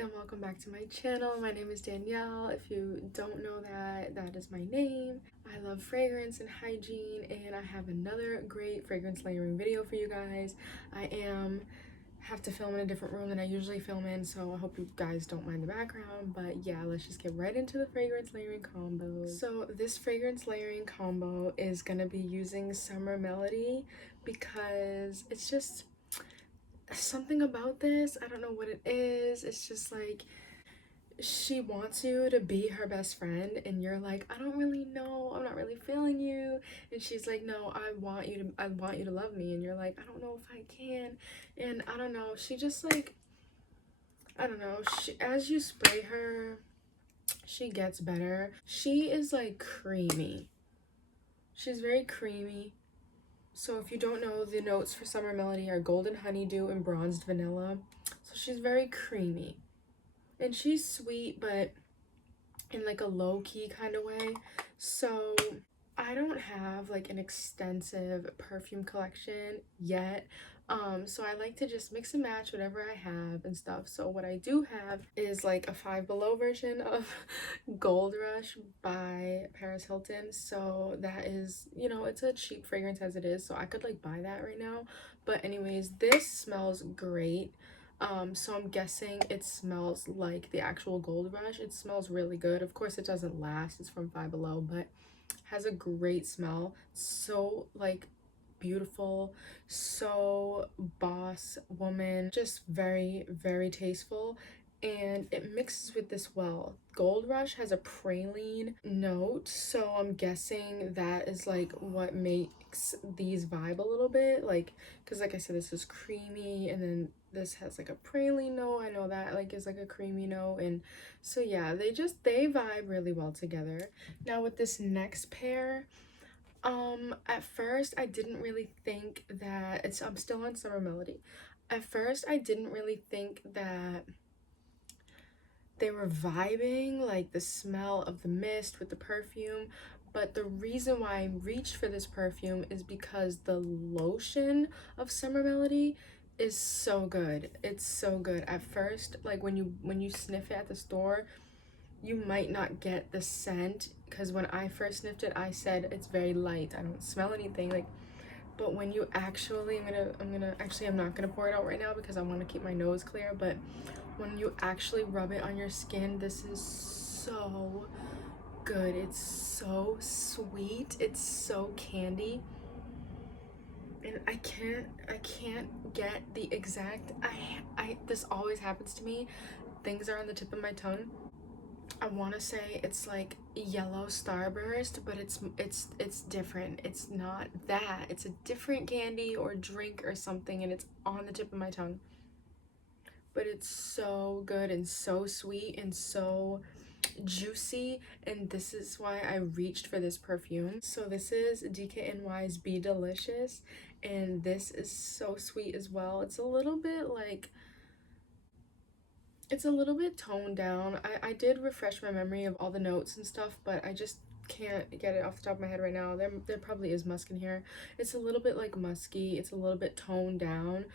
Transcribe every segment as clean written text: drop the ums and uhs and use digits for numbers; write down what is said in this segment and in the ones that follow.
and welcome back to my channel. My name is Danielle. If you don't know that, that is my name. I love fragrance and hygiene, and I have another great fragrance layering video for you guys. I have to film in a different room than I usually film in, so I hope you guys don't mind the background. But yeah, let's just get right into the fragrance layering combo. So this fragrance layering combo is gonna be using Summer Melody because it's just something about this. I don't know what it is. It's just like she wants you to be her best friend, and you're like, I don't really know, I'm not really feeling you. And she's like, no, I want you to love me. And you're like, I don't know if I can. And I don't know, she just like, I don't know, as you spray her, she gets better. She is like creamy. She's very creamy. So if you don't know, the notes for Summer Melody are golden honeydew and bronzed vanilla. So she's very creamy. And she's sweet, but in like a low-key kind of way. So I don't have like an extensive perfume collection yet. So I like to just mix and match whatever I have and stuff. So what I do have is like a Five Below version of Gold Rush by Paris Hilton. So that is, you know, it's a cheap fragrance as it is, so I could like buy that right now. But anyways, this smells great. So I'm guessing it smells like the actual Gold Rush. It smells really good. Of course it doesn't last, it's from Five Below, but has a great smell. So like beautiful, so boss woman, just very, very tasteful, and it mixes with this well. Gold Rush has a praline note, so I'm guessing that is like what makes these vibe a little bit, like, because like I said, this is creamy, and then this has like a praline note. I know that like is like a creamy note, and so yeah, they vibe really well together. Now with this next pair, at first I didn't really think that I'm still on Summer Melody. At first I didn't really think that they were vibing, like the smell of the mist with the perfume. But the reason why I reached for this perfume is because the lotion of Summer Melody is so good. It's so good. At first, like when you sniff it at the store, you might not get the scent, because when I first sniffed it, I said it's very light, I don't smell anything, like, but when you actually, I'm not gonna pour it out right now because I want to keep my nose clear, but when you actually rub it on your skin, this is so good. It's so sweet, it's so candy, and I can't get the exact, I this always happens to me, things are on the tip of my tongue. I want to say it's like yellow starburst, but it's different. It's not that. It's a different candy or drink or something, and it's on the tip of my tongue. But it's so good and so sweet and so juicy, and this is why I reached for this perfume. So this is DKNY's Be Delicious, and this is so sweet as well. It's a little bit like, it's a little bit toned down. I did refresh my memory of all the notes and stuff, but I just can't get it off the top of my head right now. There probably is musk in here. It's a little bit like musky. It's a little bit toned down.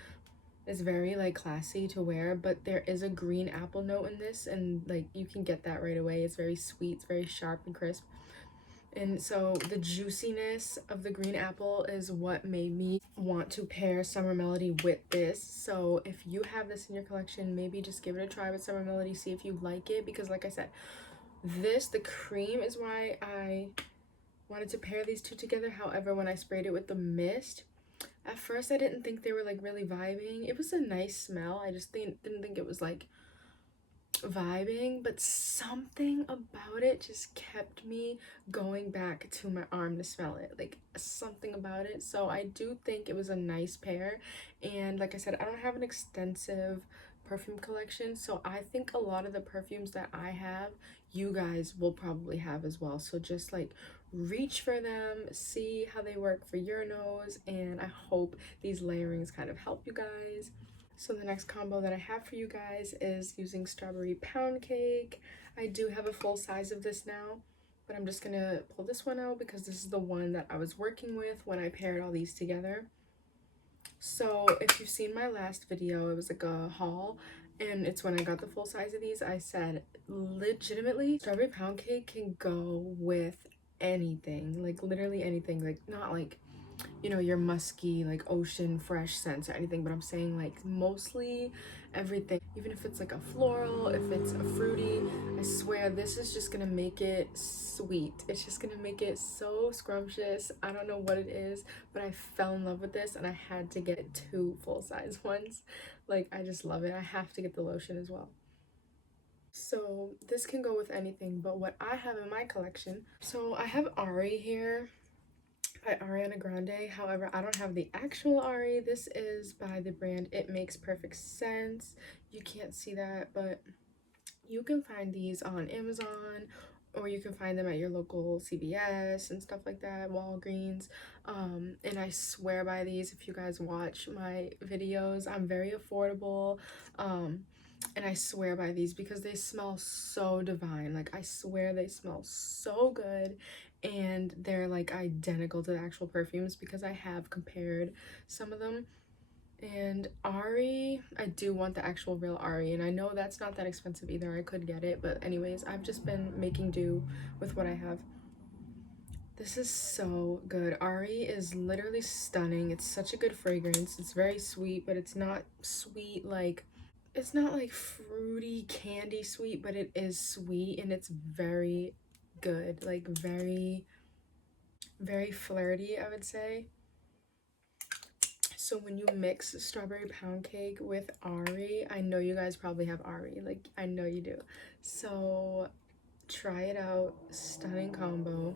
It's very like classy to wear, but there is a green apple note in this, and like you can get that right away. It's very sweet. It's very sharp and crisp. And so the juiciness of the green apple is what made me want to pair Summer Melody with this. So if you have this in your collection, maybe just give it a try with Summer Melody, see if you like it, because like I said, the cream is why I wanted to pair these two together. However, when I sprayed it with the mist, at first I didn't think they were like really vibing. It was a nice smell. I just didn't think it was like vibing, but something about it just kept me going back to my arm to smell it, like something about it. So I do think it was a nice pair, and like I said, I don't have an extensive perfume collection, so I think a lot of the perfumes that I have you guys will probably have as well. So just like reach for them, see how they work for your nose, and I hope these layerings kind of help you guys. So the next combo that I have for you guys is using Strawberry Pound Cake. I do have a full size of this now, but I'm just gonna pull this one out because this is the one that I was working with when I paired all these together. So if you've seen my last video, it was like a haul, and it's when I got the full size of these, I said, legitimately, strawberry pound cake can go with anything, like literally anything, like not like, you know, your musky like ocean fresh scents or anything, but I'm saying like mostly everything, even if it's like a floral, if it's a fruity. I swear this is just gonna make it sweet. It's just gonna make it so scrumptious. I don't know what it is, but I fell in love with this and I had to get 2 full-size ones. Like, I just love it. I have to get the lotion as well. So this can go with anything, but what I have in my collection, so I have Ari here by Ariana Grande. However, I don't have the actual Ari. This is by the brand It Makes Perfect Sense. You can't see that, but you can find these on Amazon, or you can find them at your local CVS and stuff like that, Walgreens. And I swear by these. If you guys watch my videos, I'm very affordable. And I swear by these because they smell so divine. Like, I swear they smell so good, and they're like identical to the actual perfumes because I have compared some of them. And Ari, I do want the actual real Ari, and I know that's not that expensive either. I could get it, but anyways, I've just been making do with what I have. This is so good. Ari is literally stunning. It's such a good fragrance. It's very sweet, but it's not sweet like, it's not like fruity candy sweet, but it is sweet, and it's very good. Like, very, very flirty, I would say. So when you mix strawberry pound cake with Ari, I know you guys probably have Ari, like I know you do. So try it out. Stunning combo.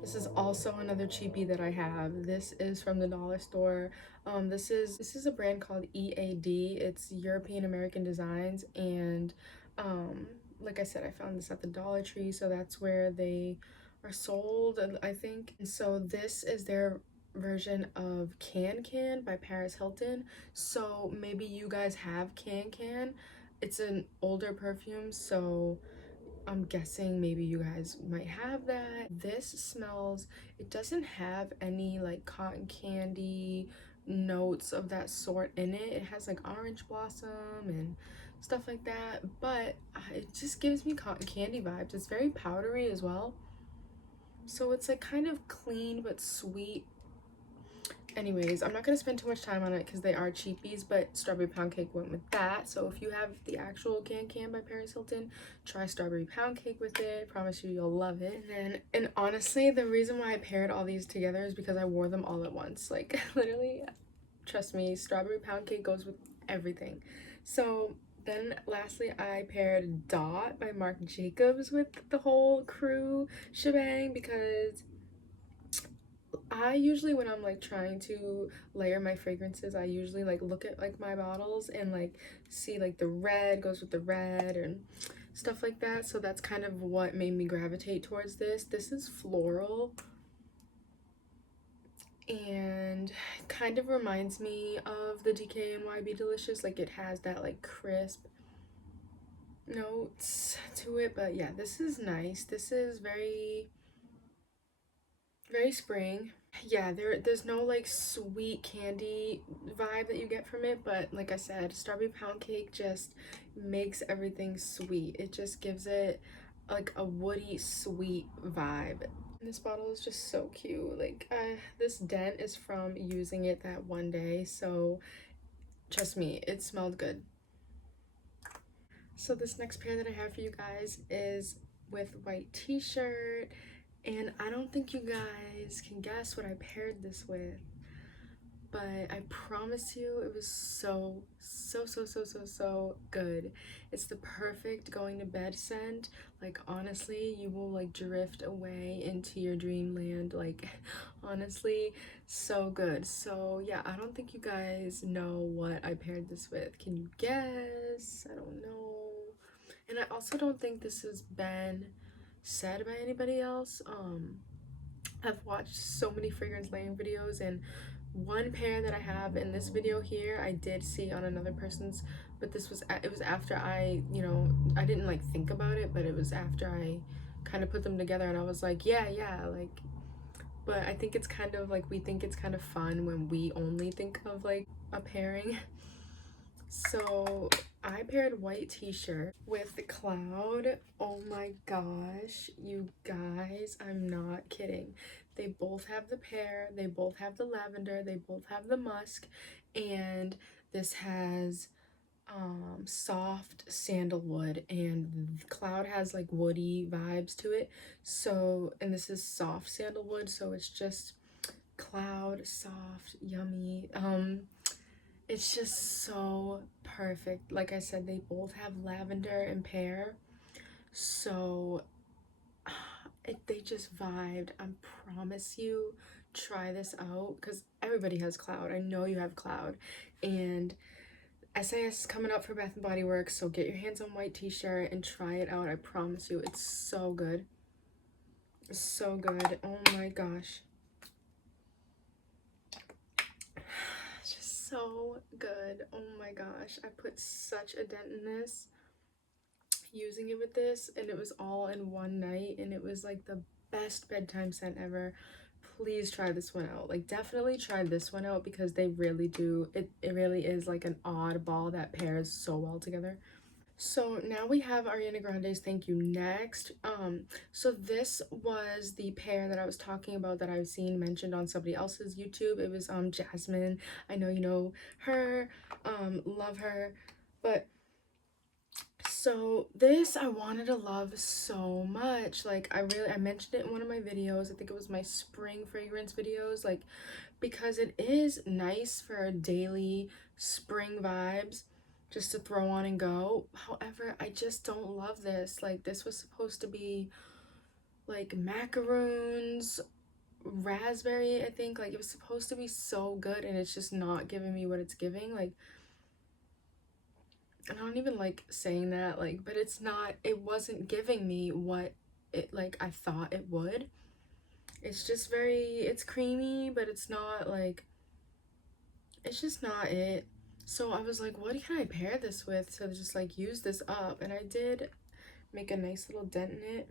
This is also another cheapie that I have. This is from the dollar store. This is a brand called EAD. It's European American Designs, and like I said, I found this at the Dollar Tree, so that's where they are sold, I think. And so this is their version of Can Can by Paris Hilton. So maybe you guys have Can Can. It's an older perfume, so I'm guessing maybe you guys might have that. This smells, it doesn't have any like cotton candy notes of that sort in it. It has like orange blossom and stuff like that, but it just gives me cotton candy vibes. It's very powdery as well, so it's like kind of clean but sweet. Anyways, I'm not gonna spend too much time on it because they are cheapies, but strawberry pound cake went with that. So if you have the actual Can Can by Paris Hilton, try strawberry pound cake with it. I promise you, you'll love it. And honestly, the reason why I paired all these together is because I wore them all at once. Like, literally, trust me, strawberry pound cake goes with everything. So then lastly, I paired Dot by Marc Jacobs with the whole crew shebang because I usually, when I'm like trying to layer my fragrances, I usually like look at like my bottles and like see like the red goes with the red and stuff like that. So that's kind of what made me gravitate towards this. This is floral and kind of reminds me of the DKNY Be Delicious. Like, it has that like crisp notes to it, but yeah, this is nice. This is very, very spring. Yeah, there's no like sweet candy vibe that you get from it, but like I said, strawberry pound cake just makes everything sweet. It just gives it like a woody sweet vibe. And this bottle is just so cute. Like, this dent is from using it that one day, so trust me, it smelled good. So this next pair that I have for you guys is with white t-shirt, and I don't think you guys can guess what I paired this with, but I promise you it was so good. It's the perfect going to bed scent. Like, honestly, you will like drift away into your dreamland. Like, honestly, so good. So yeah, I don't think you guys know what I paired this with. Can you guess? I don't know. And I also don't think this has been said by anybody else. I've watched so many fragrance layering videos, and one pair that I have in this video here I did see on another person's, but this was it was after I, you know, I didn't like think about it, but it was after I kind of put them together and I was like, yeah, like, but I think it's kind of like, we think it's kind of fun when we only think of like a pairing. So I paired white t-shirt with the cloud. Oh my gosh, you guys, I'm not kidding. They both have the pear, they both have the lavender, they both have the musk, and this has soft sandalwood, and cloud has like woody vibes to it. So, and this is soft sandalwood, so it's just cloud, soft, yummy. It's just so perfect. Like I said, they both have lavender and pear, so they just vibed. I promise you, try this out because everybody has cloud. I know you have cloud, and SAS is coming up for Bath and Body Works, so get your hands on white t-shirt and try it out. I promise you, it's so good. It's so good. Oh my gosh. It's just so good. Oh my gosh. I put such a dent in this using it with this, and it was all in one night, and it was like the best bedtime scent ever. Please try this one out. Like, definitely try this one out because they really do. It really is like an oddball that pairs so well together. So now we have Ariana Grande's Thank You next. So this was the pair that I was talking about that I've seen mentioned on somebody else's YouTube. It was Jasmine. I know you know her, love her. But so this I wanted to love so much. Like I mentioned it in one of my videos. I think it was my spring fragrance videos, like because it is nice for daily spring vibes just to throw on and go. However, I just don't love this. Like, this was supposed to be like macaroons, raspberry, I think. Like, it was supposed to be so good, and it's just not giving me what it's giving. Like, and I don't even like saying that, like, but it's not, it wasn't giving me what it, like, I thought it would. It's just it's creamy, but it's not like, it's just not it. So I was like, what can I pair this with to just like use this up? And I did make a nice little dent in it.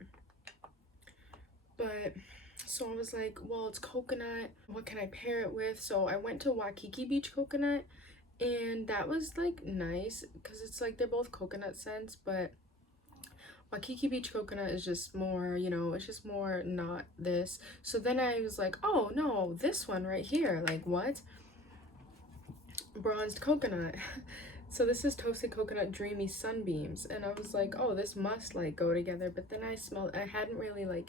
But so I was like, well, it's coconut. What can I pair it with? So I went to Waikiki Beach Coconut, and that was like nice because it's like they're both coconut scents, but Waikiki Beach Coconut is just more, you know, it's just more not this. So then I was like, oh no, this one right here. Like, what? Bronzed coconut. So this is Toasted Coconut Dreamy Sunbeams, and I was like, oh, this must like go together. But then I hadn't really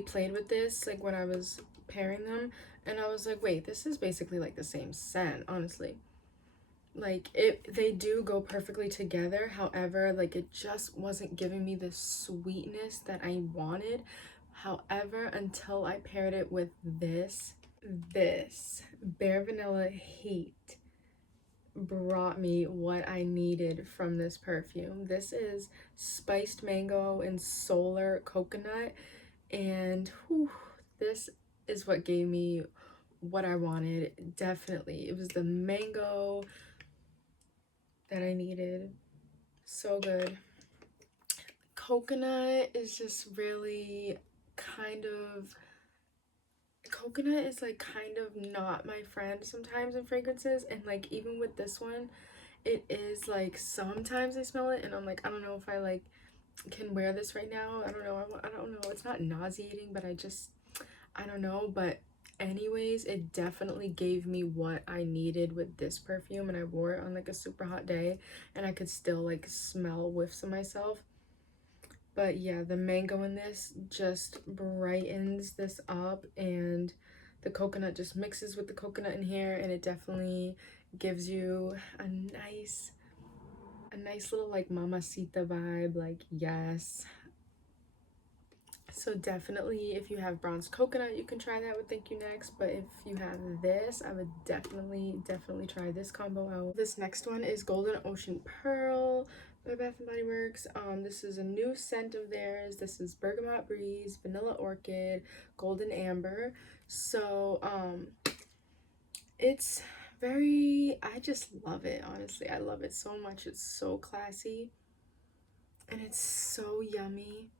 played with this like when I was pairing them, and I was like, wait, this is basically like the same scent, honestly. Like, they do go perfectly together. However, like, it just wasn't giving me the sweetness that I wanted. However, until I paired it with this Bare Vanilla Heat brought me what I needed from this perfume. This is spiced mango and solar coconut, and whew, this is what gave me what I wanted. Definitely, it was the mango that I needed. So good. Coconut is just really coconut is like kind of not my friend sometimes in fragrances, and like even with this one, it is like sometimes I smell it and I'm like, I don't know if I like can wear this right now. I don't know. I don't know. It's not nauseating, but I don't know. But anyways, it definitely gave me what I needed with this perfume, and I wore it on like a super hot day, and I could still like smell whiffs of myself. But yeah, the mango in this just brightens this up, and the coconut just mixes with the coconut in here, and it definitely gives you a nice little like mamacita vibe. Like, yes. So definitely, if you have bronze coconut, you can try that with Thank You next. But if you have this, I would definitely try this combo out. This next one is Golden Ocean Pearl by Bath and Body Works. This is a new scent of theirs. This is Bergamot Breeze, Vanilla Orchid, Golden Amber. So it's I just love it, honestly. I love it so much. It's so classy, and it's so yummy.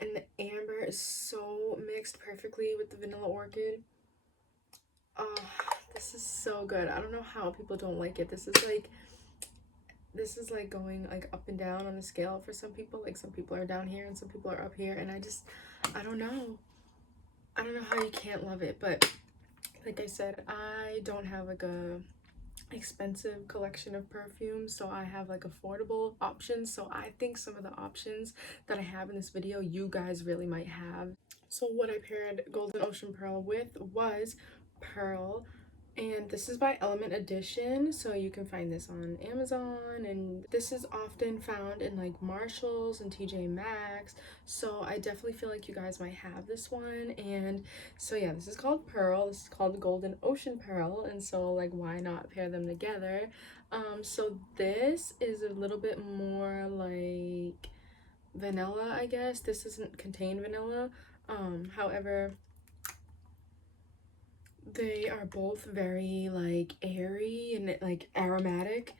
And the amber is so mixed perfectly with the vanilla orchid. Oh, this is so good. I don't know how people don't like it. This is like, this is like going like up and down on the scale for some people. Like some people are down here and some people are up here, and I don't know. I don't know how you can't love it, but like I said, I don't have like a expensive collection of perfumes, so I have like affordable options. So I think some of the options that I have in this video you guys really might have. So what I paired Golden Ocean Pearl with was Pearl, and this is by Element Edition, so you can find this on Amazon, and this is often found in like Marshalls and TJ Maxx, so I definitely feel like you guys might have this one. And so yeah, this is called Pearl, this is called Golden Ocean Pearl, and so like why not pair them together. So this is a little bit more like vanilla, I guess. This doesn't contain vanilla. However, they are both very like airy and like aromatic,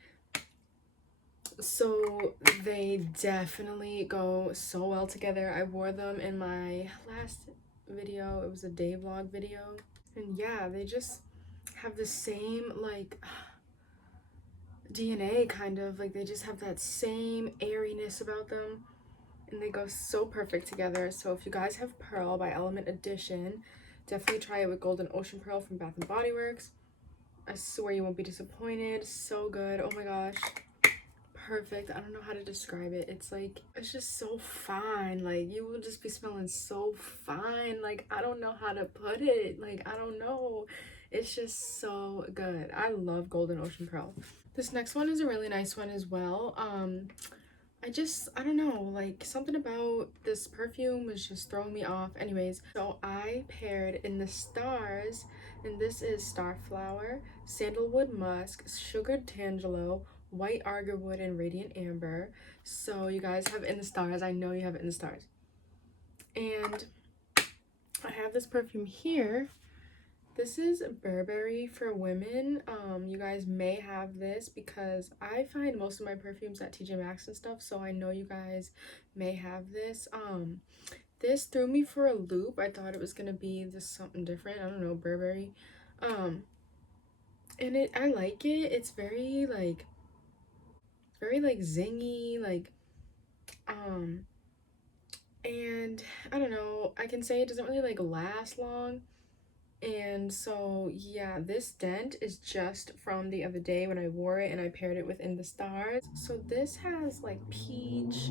so they definitely go so well together. I wore them in my last video. It was a day vlog video, and yeah, they just have the same like DNA, kind of like they just have that same airiness about them, and they go so perfect together. So if you guys have Pearl by Element Edition, definitely try it with Golden Ocean Pearl from Bath and Body Works. I swear you won't be disappointed. So good. Oh my gosh, perfect. I don't know how to describe it. It's like, it's just so fine. Like you will just be smelling so fine. Like I don't know how to put it. Like I don't know, it's just so good. I love Golden Ocean Pearl. This next one is a really nice one as well. I don't know, like something about this perfume was just throwing me off. Anyways, so I paired in the Stars, and this is Starflower, Sandalwood Musk, Sugared Tangelo, White Argarwood, and Radiant Amber. So you guys have In the Stars. I know you have it in the Stars. And I have this perfume here. This is Burberry for women. You guys may have this because I find most of my perfumes at TJ Maxx and stuff, so I know you guys may have this. This threw me for a loop. I thought it was gonna be this something different. I don't know, Burberry. And I like it. It's very like zingy, like and I don't know. I can say it doesn't really like last long. And so yeah, this dent is just from the other day when I wore it and I paired it with In the Stars. So this has like peach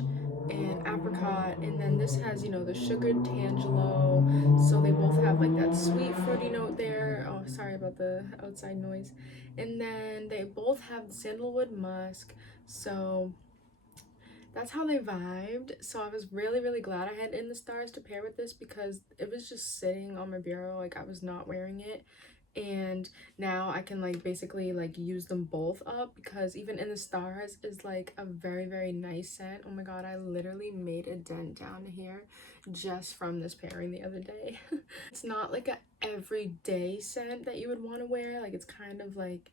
and apricot, and then this has, you know, the sugared tangelo. So they both have like that sweet fruity note there. Oh, sorry about the outside noise. And then they both have the sandalwood musk. So that's how they vibed. So I was really glad I had In the Stars to pair with this because it was just sitting on my bureau, like I was not wearing it. And now I can like basically like use them both up because even In the Stars is like a very nice scent. Oh my god, I literally made a dent down here just from this pairing the other day. It's not like a everyday scent that you would want to wear. Like it's kind of like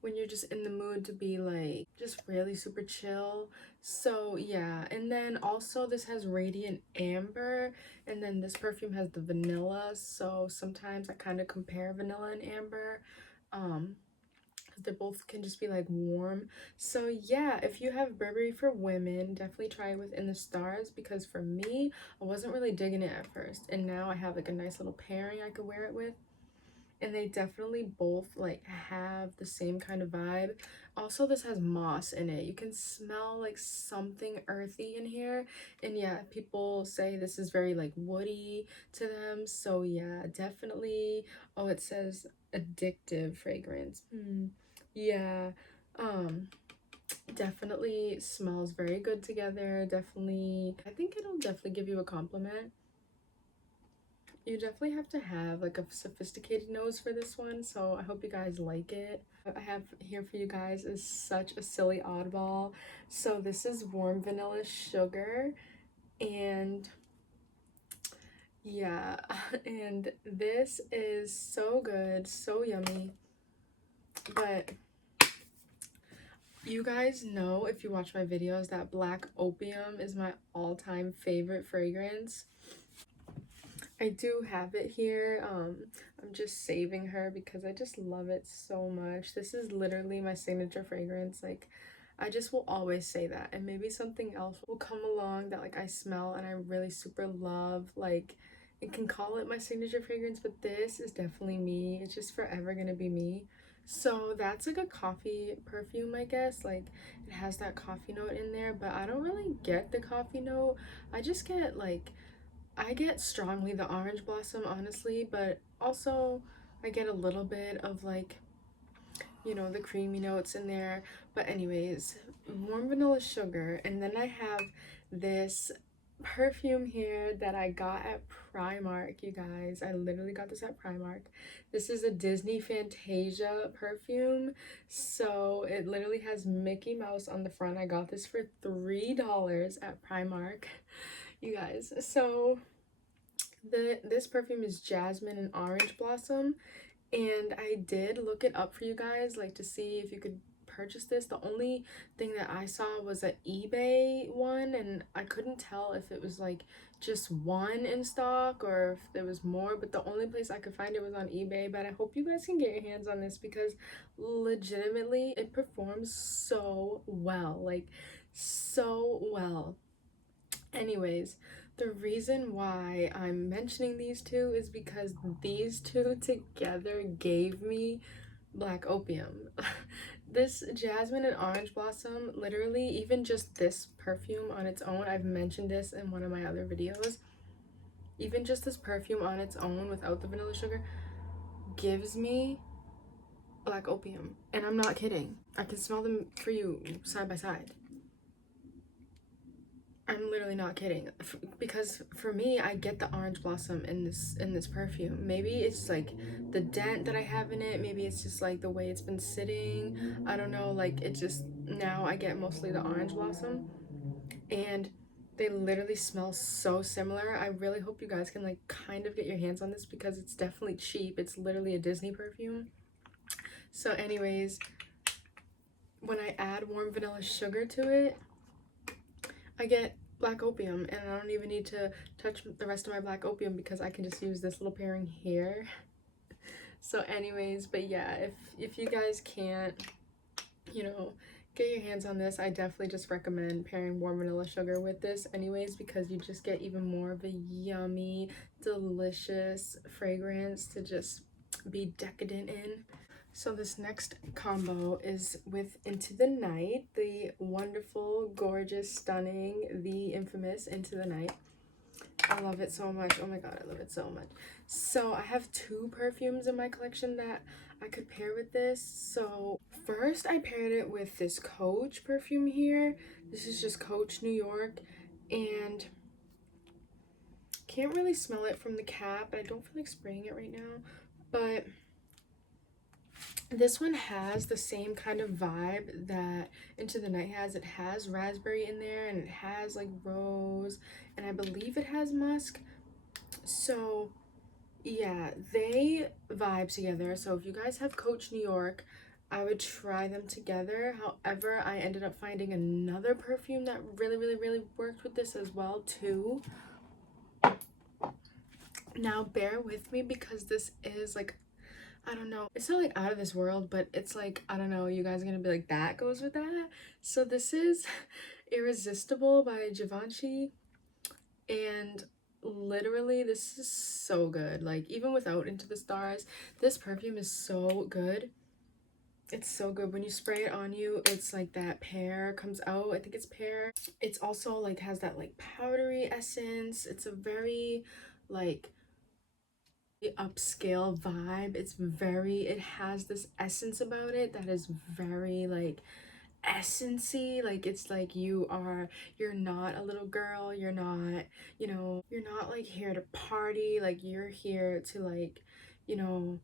when you're just in the mood to be like just really super chill. So yeah, and then also this has Radiant Amber, and then this perfume has the vanilla, so sometimes I kind of compare vanilla and amber because they both can just be like warm. So yeah, if you have Burberry for women, definitely try it with In the Stars because for me, I wasn't really digging it at first, and now I have like a nice little pairing I could wear it with, and they definitely both like have the same kind of vibe. Also, this has moss in it. You can smell like something earthy in here, and yeah, people say this is very like woody to them. So yeah, definitely. Oh, it says addictive fragrance. Yeah, definitely smells very good together. Definitely, I think it'll definitely give you a compliment. You definitely have to have like a sophisticated nose for this one, so I hope you guys like it. What I have here for you guys is such a silly oddball. So this is Warm Vanilla Sugar, and yeah, and this is so good, so yummy. But you guys know, if you watch my videos, that Black Opium is my all-time favorite fragrance. I do have it here. I'm just saving her because I just love it so much. This is literally my signature fragrance. Like, I just will always say that. And maybe something else will come along that like I smell and I really super love, like it can call it my signature fragrance, but this is definitely me. It's just forever gonna be me. So that's like a coffee perfume, I guess. Like it has that coffee note in there, but I don't really get the coffee note. I just get like, I get strongly the orange blossom, honestly, but also I get a little bit of like, you know, the creamy notes in there. But anyways, warm vanilla sugar. And then I have this perfume here that I got at Primark, you guys. I literally got this at Primark. This is a Disney Fantasia perfume. So it literally has Mickey Mouse on the front. I got this for $3 at Primark, you guys. So this perfume is jasmine and orange blossom, and I did look it up for you guys, like to see if you could purchase this. The only thing that I saw was an eBay one, and I couldn't tell if it was like just one in stock or if there was more, but the only place I could find it was on eBay. But I hope you guys can get your hands on this because legitimately it performs so well, like so well. Anyways, the reason why I'm mentioning these two is because these two together gave me Black Opium. This jasmine and orange blossom, literally, even just this perfume on its own, I've mentioned this in one of my other videos, even just this perfume on its own without the vanilla sugar gives me Black Opium. And I'm not kidding. I can smell them for you side by side. I'm literally not kidding, because for me, I get the orange blossom in this perfume. Maybe it's like the dent that I have in it. Maybe it's just like the way it's been sitting. I don't know. Like it just, now I get mostly the orange blossom, and they literally smell so similar. I really hope you guys can like kind of get your hands on this because it's definitely cheap. It's literally a Disney perfume. So, anyways, when I add warm vanilla sugar to it, I get Black Opium, and I don't even need to touch the rest of my Black Opium because I can just use this little pairing here. So anyways, but yeah, if you guys can't, you know, get your hands on this, I definitely just recommend pairing warm vanilla sugar with this anyways, because you just get even more of a yummy, delicious fragrance to just be decadent in. So this next combo is with Into the Night, the wonderful, gorgeous, stunning, the infamous Into the Night. I love it so much. Oh my god, I love it so much. So I have two perfumes in my collection that I could pair with this. So first I paired it with this Coach perfume here. This is just Coach New York, and can't really smell it from the cap. I don't feel like spraying it right now, but this one has the same kind of vibe that Into the Night has. It has raspberry in there, and it has like rose, and I believe it has musk. So yeah, they vibe together. So if you guys have Coach New York, I would try them together. However, I ended up finding another perfume that really worked with this as well too. Now bear with me because this is like, I don't know, it's not like out of this world, but it's like, I don't know, you guys are gonna be like, that goes with that. So this is Irresistible by Givenchy, and literally this is so good. Like even without Into the Stars, this perfume is so good. It's so good. When you spray it on you, it's like that pear comes out. I think it's pear. It's also like has that like powdery essence. It's a very like upscale vibe. It has this essence about it that is very like essency. Like it's like you're not a little girl, you're not, you know, you're not like here to party, like you're here to like, you know,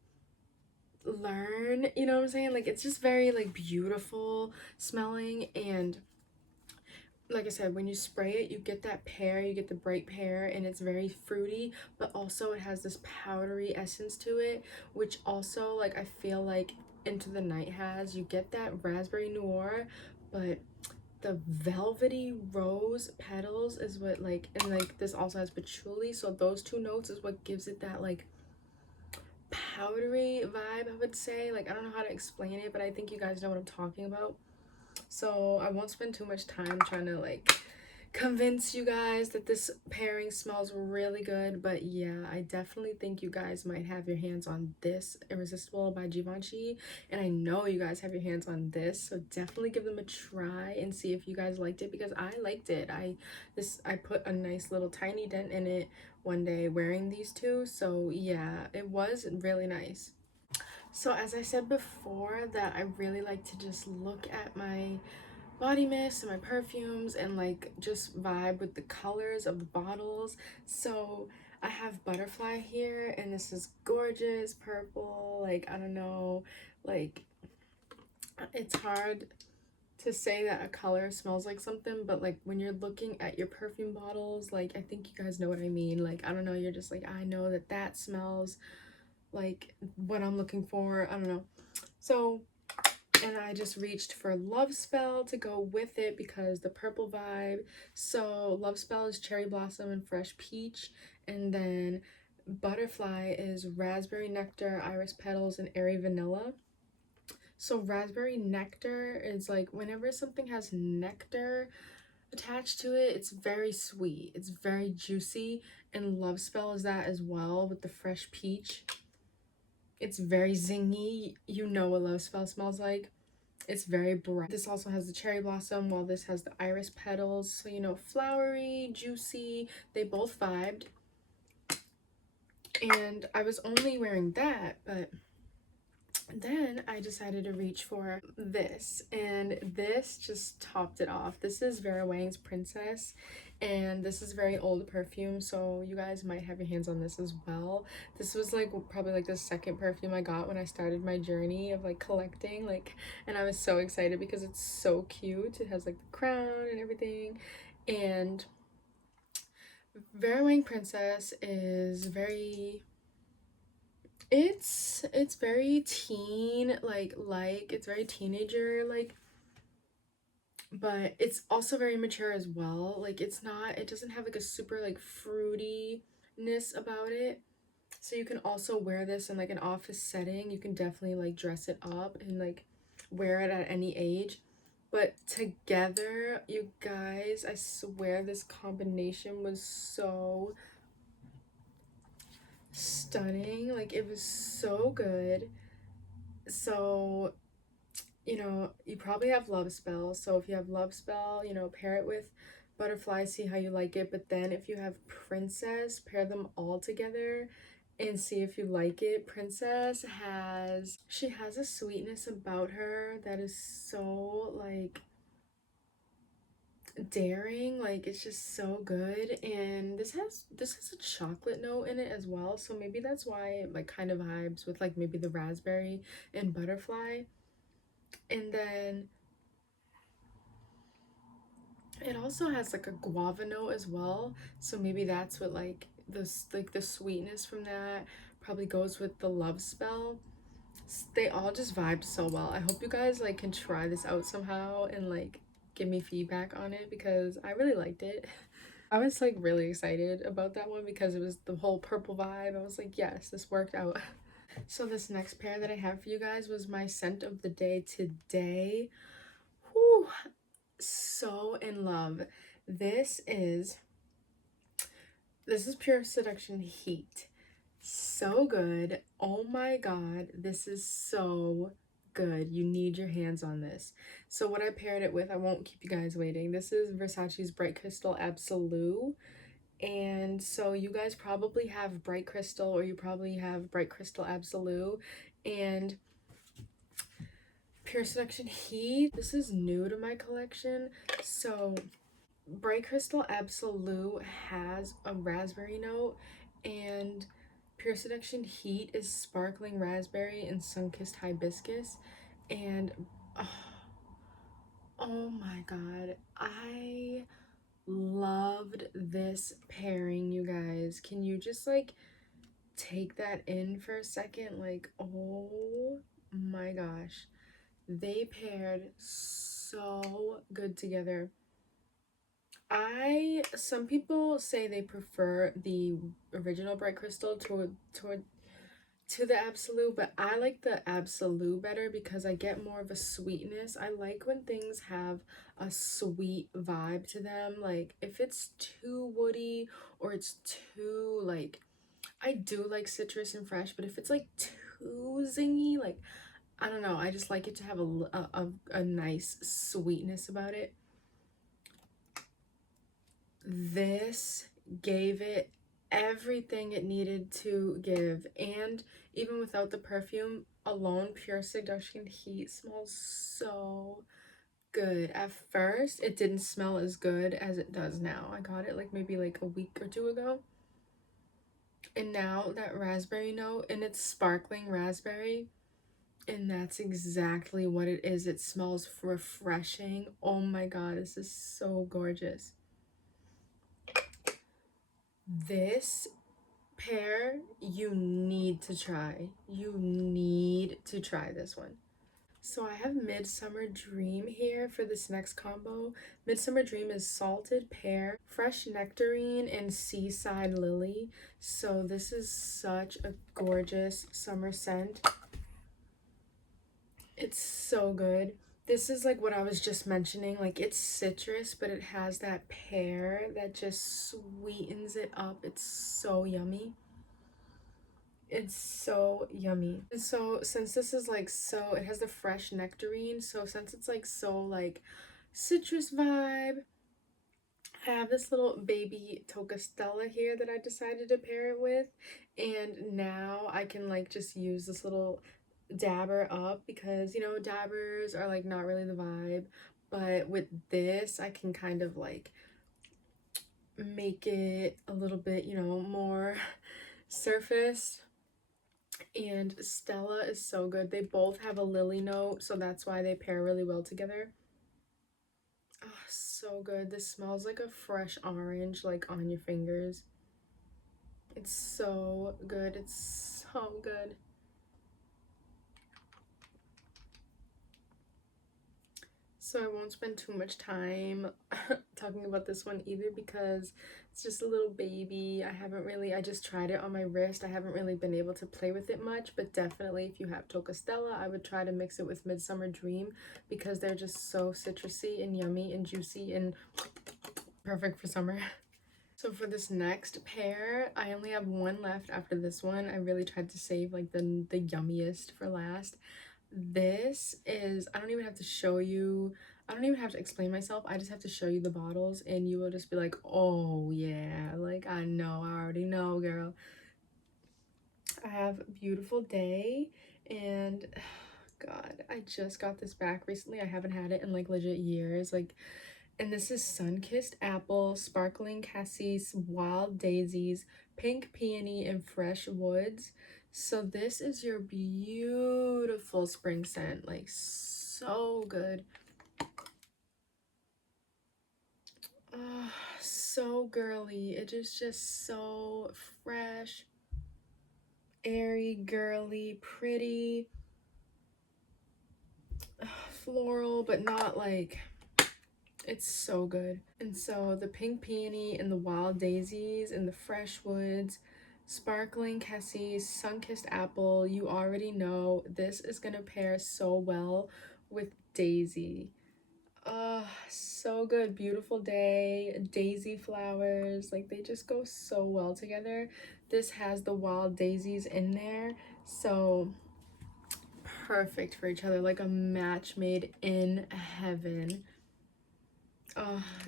learn, you know what I'm saying? Like it's just very like beautiful smelling, and like I said, when you spray it, you get that pear, you get the bright pear, and it's very fruity, but also it has this powdery essence to it, which also like I feel like Into the Night has. You get that raspberry noir, but the velvety rose petals is what like, and like this also has patchouli, so those two notes is what gives it that like powdery vibe, I would say. Like I don't know how to explain it, but I think you guys know what I'm talking about. So I won't spend too much time trying to like convince you guys that this pairing smells really good, but yeah, I definitely think you guys might have your hands on this Irresistible by Givenchy, and I know you guys have your hands on this, so definitely give them a try and see if you guys liked it, because I liked it. I put a nice little tiny dent in it one day wearing these two, so yeah, it was really nice. So as I said before, that I really like to just look at my body mist and my perfumes and like just vibe with the colors of the bottles. So I have Butterfly here, and this is gorgeous purple. Like, I don't know, like it's hard to say that a color smells like something, but like when you're looking at your perfume bottles, like I think you guys know what I mean. Like, I don't know, you're just like, I know that that smells like what I'm looking for. I don't know. So, and I just reached for Love Spell to go with it because the purple vibe. So Love Spell is cherry blossom and fresh peach, and then Butterfly is raspberry nectar, iris petals, and airy vanilla. So raspberry nectar is like whenever something has nectar attached to it, it's very sweet, it's very juicy, and Love Spell is that as well with the fresh peach. It's very zingy. You know what Love Spell smells like. It's very bright. This also has the cherry blossom, while this has the iris petals. So, you know, flowery, juicy. They both vibed. And I was only wearing that, but then I decided to reach for this, and this just topped it off. This is Vera Wang's Princess, and this is very old perfume, so you guys might have your hands on this as well. This was like probably like the second perfume I got when I started my journey of like collecting, like, and I was so excited because it's so cute. It has like the crown and everything. And Vera Wang Princess is very, it's very teen, like it's very teenager like, but it's also very mature as well. Like, it doesn't have like a super like fruitiness about it. So you can also wear this in like an office setting. You can definitely like dress it up and like wear it at any age. But together, you guys, I swear this combination was so stunning. Like, it was so good. So, you know, you probably have Love Spell. So if you have Love Spell, you know, pair it with Butterfly, see how you like it. But then if you have Princess, pair them all together and see if you like it. Princess she has a sweetness about her that is so like daring. Like, it's just so good. And this has a chocolate note in it as well, so maybe that's why it like kind of vibes with like maybe the raspberry and Butterfly. And then it also has like a guava note as well, so maybe that's what like this, like the sweetness from that probably goes with the Love Spell. They all just vibe so well. I hope you guys like can try this out somehow and like give me feedback on it, because I really liked it. I was like really excited about that one because it was the whole purple vibe. I was like, yes, this worked out. So this next pair that I have for you guys was my scent of the day today. Whew, so in love. This is pure Seduction Heat. So good. Oh my god, this is so good. You need your hands on this. So what I paired it with, I won't keep you guys waiting. This is Versace's Bright Crystal Absolute. And so you guys probably have Bright Crystal, or you probably have Bright Crystal Absolute and Pure Seduction Heat. This is new to my collection. So Bright Crystal Absolute has a raspberry note, and Pure Seduction Heat is sparkling raspberry and sun-kissed hibiscus. And oh, oh my god, I loved this pairing, you guys. Can you just like take that in for a second? Like, oh my gosh, they paired so good together. Some people say they prefer the original Bright Crystal to the Absolute, but I like the Absolute better because I get more of a sweetness. I like when things have a sweet vibe to them. Like if it's too woody or it's too like, I do like citrus and fresh, but if it's like too zingy, like I don't know, I just like it to have a nice sweetness about it. This gave it everything it needed to give, and even without the perfume alone, pure Seduction Heat smells so good. At first it didn't smell as good as it does now. I got it like maybe like a week or two ago, and now that raspberry note, and it's sparkling raspberry, and that's exactly what it is. It smells refreshing. Oh my god, this is so gorgeous. This pair you need to try. You need to try this one. So I have Midsummer Dream here for this next combo. Midsummer Dream is salted pear, fresh nectarine, and seaside lily. So this is such a gorgeous summer scent. It's so good. This is like what I was just mentioning, like it's citrus, but it has that pear that just sweetens it up. It's so yummy. It's so yummy. And so since this is like, so it has the fresh nectarine, so since it's like so like citrus vibe, I have this little baby Toca Stella here that I decided to pair it with, and now I can like just use this little dabber up because, you know, dabbers are like not really the vibe, but with this I can kind of like make it a little bit, you know, more surfaced. And Stella is so good. They both have a lily note, so that's why they pair really well together. Oh, so good. This smells like a fresh orange, like on your fingers. It's so good. It's so good. So I won't spend too much time talking about this one either because it's just a little baby. I just tried it on my wrist. I haven't really been able to play with it much, but definitely if you have Toca Stella, I would try to mix it with Midsummer Dream because they're just so citrusy and yummy and juicy and perfect for summer. So for this next pair, I only have one left after this one. I really tried to save like the yummiest for last. This is, I don't even have to show you, I don't even have to explain myself. I just have to show you the bottles and you will just be like, oh yeah, like I know, I already know, girl. I have Beautiful Day, and god, I just got this back recently. I haven't had it in like legit years. Like, and this is Sun-Kissed Apple, Sparkling Cassis, Wild Daisies, Pink Peony, and Fresh Woods. So this is your beautiful spring scent, like so good. Oh, so girly. It is just so fresh, airy, girly, pretty, floral, but not like, it's so good. And so the Pink Peony and the Wild Daisies and the Fresh Woods, Sparkling Cassis, Sun-Kissed Apple, you already know this is gonna pair so well with Daisy. So good. Beautiful Day, Daisy Flowers, like they just go so well together. This has the Wild Daisies in there, so perfect for each other, like a match made in heaven.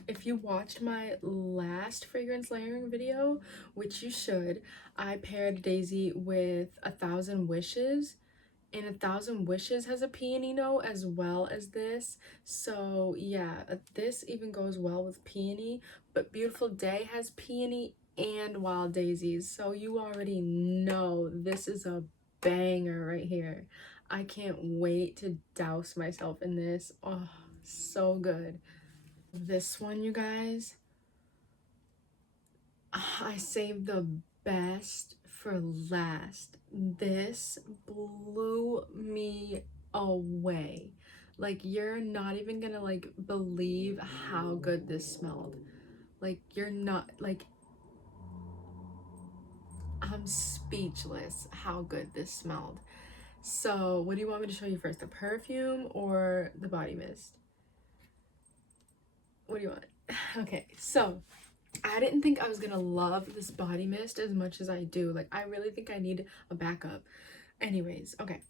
If you watched my last fragrance layering video, which you should, I paired Daisy with 1,000 Wishes, and 1,000 Wishes has a peony note as well as this. So yeah, this even goes well with peony, but Beautiful Day has peony and Wild Daisies. So you already know this is a banger right here. I can't wait to douse myself in this. Oh, so good. This one, you guys, I saved the best for last. This blew me away. Like, you're not even gonna like believe how good this smelled. Like, you're not like, I'm speechless how good this smelled. So what do you want me to show you first, the perfume or the body mist? What do you want? Okay, so I didn't think I was gonna love this body mist as much as I do. Like, I really think I need a backup. Anyways, okay,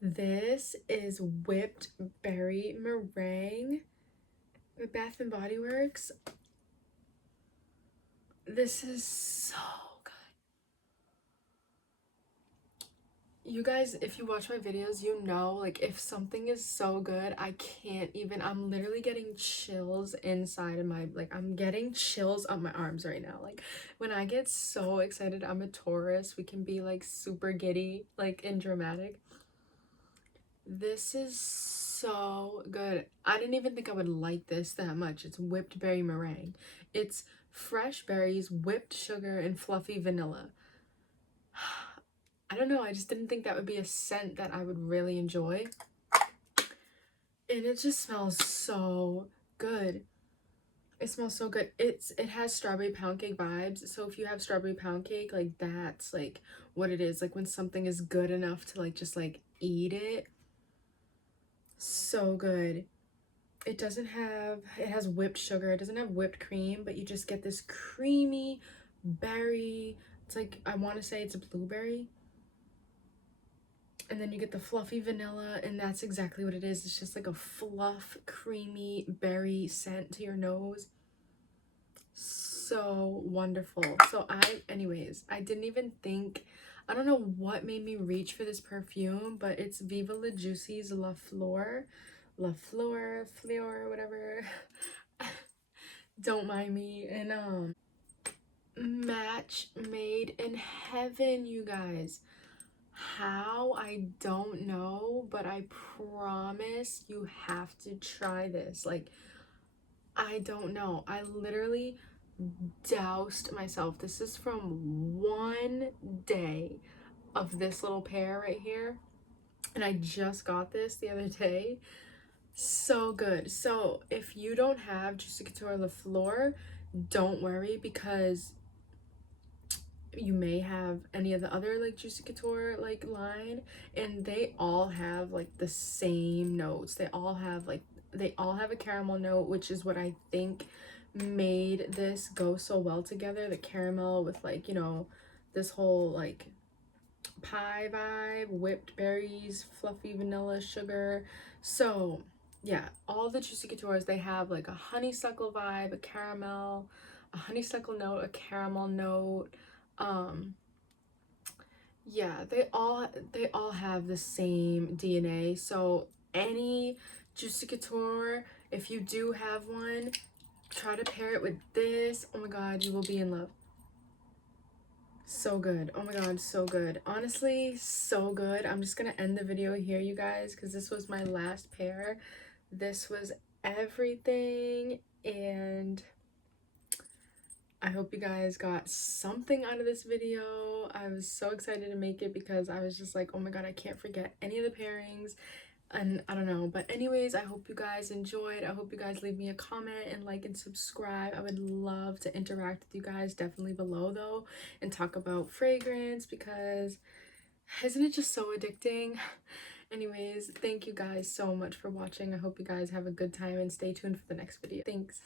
this is Whipped Berry Meringue with Bath and Body Works. This is so good. You guys, if you watch my videos, you know, like, if something is so good, I can't even, I'm literally getting chills inside of my, like, I'm getting chills up my arms right now. Like, when I get so excited, I'm a Taurus. We can be, like, super giddy, like, and dramatic. This is so good. I didn't even think I would like this that much. It's whipped berry meringue. It's fresh berries, whipped sugar, and fluffy vanilla. I don't know, I just didn't think that would be a scent that I would really enjoy. And it just smells so good. It smells so good. It has strawberry pound cake vibes. So if you have strawberry pound cake, like, that's like what it is. Like, when something is good enough to, like, just like eat it. So good. It has whipped sugar. It doesn't have whipped cream, but you just get this creamy berry. It's like, I want to say it's a blueberry. And then you get the fluffy vanilla, and that's exactly what it is. It's just like a fluff, creamy berry scent to your nose. So wonderful. So anyways, I didn't even think, I don't know what made me reach for this perfume, but it's Viva La Juicy's La Fleur, whatever. Don't mind me. And match made in heaven, you guys. How? I don't know, but I promise you have to try this. Like, I don't know. I literally doused myself. This is from one day of this little pair right here. And I just got this the other day. So good. So if you don't have Juicy Couture La Fleur, don't worry, because you may have any of the other, like, Juicy Couture, like, line, and they all have, like, the same notes. They all have a caramel note, which is what I think made this go so well together. The caramel with, like, you know, this whole, like, pie vibe, whipped berries, fluffy vanilla, sugar. So yeah, all the Juicy Couture, they have, like, a honeysuckle vibe, a caramel, a honeysuckle note, a caramel note. Yeah, they all have the same DNA. So any Juicy Couture, if you do have one, try to pair it with this. Oh my god, you will be in love. So good. Oh my god, so good. Honestly, so good. I'm just gonna end the video here, you guys, because this was my last pair. This was everything, and I hope you guys got something out of this video. I was so excited to make it because I was just like, oh my god, I can't forget any of the pairings. And I don't know, but anyways, I hope you guys enjoyed. I hope you guys leave me a comment and like and subscribe. I would love to interact with you guys, definitely below though, and talk about fragrance, because isn't it just so addicting? Anyways, thank you guys so much for watching. I hope you guys have a good time and stay tuned for the next video. Thanks.